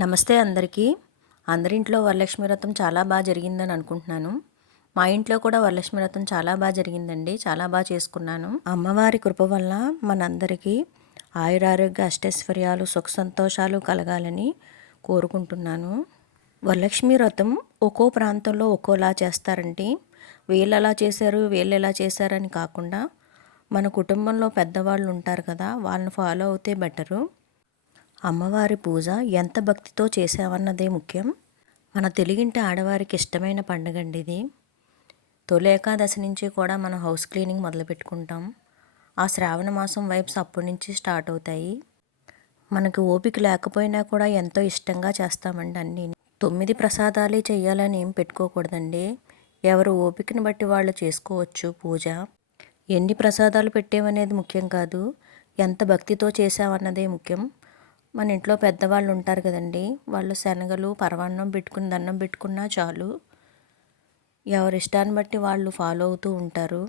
నమస్తే అందరికీ. అందరింట్లో వరలక్ష్మి వ్రతం చాలా బాగా జరిగిందని అనుకుంటున్నాను. మా ఇంట్లో కూడా వరలక్ష్మి వ్రతం చాలా బాగా జరిగిందండి. చాలా బాగా చేసుకున్నాను. అమ్మవారి కృప వల్ల మనందరికీ ఆయురారోగ్య అష్టైశ్వర్యాలు సుఖ సంతోషాలు కలగాలని కోరుకుంటున్నాను. వరలక్ష్మి వ్రతం ఒక్కో ప్రాంతంలో ఒక్కోలా చేస్తారండి. వీళ్ళు ఎలా చేశారు వీళ్ళు ఎలా చేశారని కాకుండా మన కుటుంబంలో పెద్దవాళ్ళు ఉంటారు కదా, వాళ్ళని ఫాలో అవుతే బెటరు. అమ్మవారి పూజ ఎంత భక్తితో చేసామన్నదే ముఖ్యం. మన తెలుగింటి ఆడవారికి ఇష్టమైన పండుగ అండి ఇది. తొలి ఏకాదశి నుంచి కూడా మనం హౌస్ క్లీనింగ్ మొదలు పెట్టుకుంటాం. ఆ శ్రావణ మాసం వైబ్స్ అప్పటి నుంచి స్టార్ట్ అవుతాయి. మనకు ఓపిక లేకపోయినా కూడా ఎంతో ఇష్టంగా చేస్తామండి అన్నీ. 9 ప్రసాదాలే చేయాలని ఏం పెట్టుకోకూడదండి. ఎవరు ఓపికను బట్టి వాళ్ళు చేసుకోవచ్చు పూజ. ఎన్ని ప్రసాదాలు పెట్టేవనేది ముఖ్యం కాదు, ఎంత భక్తితో చేసామన్నదే ముఖ్యం. మన ఇంట్లో పెద్దవాళ్ళు ఉంటారు కదండి, వాళ్ళు శనగలు పరమాన్నం పెట్టుకుని దండం పెట్టుకున్నా చాలు. ఎవరి ఇష్టాన్ని బట్టి వాళ్ళు ఫాలో అవుతూ ఉంటారు.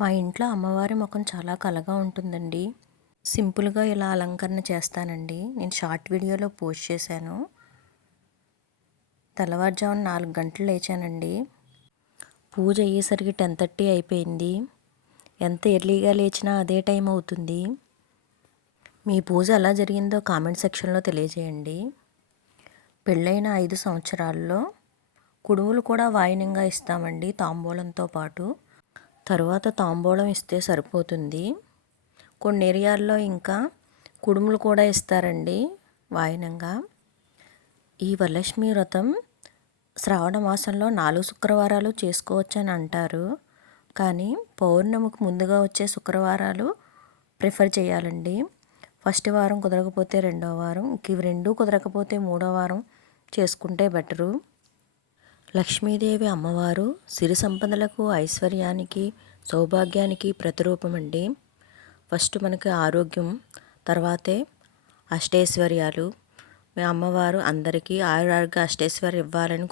మా ఇంట్లో అమ్మవారి ముఖం చాలా కళగా ఉంటుందండి. సింపుల్గా ఇలా అలంకరణ చేస్తానండి. నేను షార్ట్ వీడియోలో పోస్ట్ చేశాను. తెల్లవారుజామున 4 గంటలు లేచానండి. పూజ అయ్యేసరికి 10:30 అయిపోయింది. ఎంత ఎర్లీగా లేచినా అదే టైం అవుతుంది. మీ పూజ ఎలా జరిగిందో కామెంట్ సెక్షన్లో తెలియజేయండి. పెళ్ళైన 5 సంవత్సరాల్లో కుడుములు కూడా వాయినంగా ఇస్తామండి తాంబూలంతో పాటు. తరువాత తాంబూలం ఇస్తే సరిపోతుంది. కొన్ని ఏరియాల్లో ఇంకా కుడుములు కూడా ఇస్తారండి వాయినంగా. ఈ వరలక్ష్మి వ్రతం శ్రావణ మాసంలో 4 శుక్రవారాలు చేసుకోవచ్చని అంటారు. కానీ పౌర్ణమికి ముందుగా వచ్చే శుక్రవారాలు ప్రిఫర్ చేయాలండి. ఫస్ట్ వారం కుదరకపోతే రెండో వారం, ఇవి రెండూ కుదరకపోతే మూడో వారం చేసుకుంటే బెటరు. లక్ష్మీదేవి అమ్మవారు సిరి సంపదలకు, ఐశ్వర్యానికి, సౌభాగ్యానికి ప్రతిరూపం అండి. ఫస్ట్ మనకి ఆరోగ్యం, తర్వాతే అష్టైశ్వర్యాలు. మీ అమ్మవారు అందరికీ ఆయురారోగ్య అష్టైశ్వర్యం ఇవ్వాలని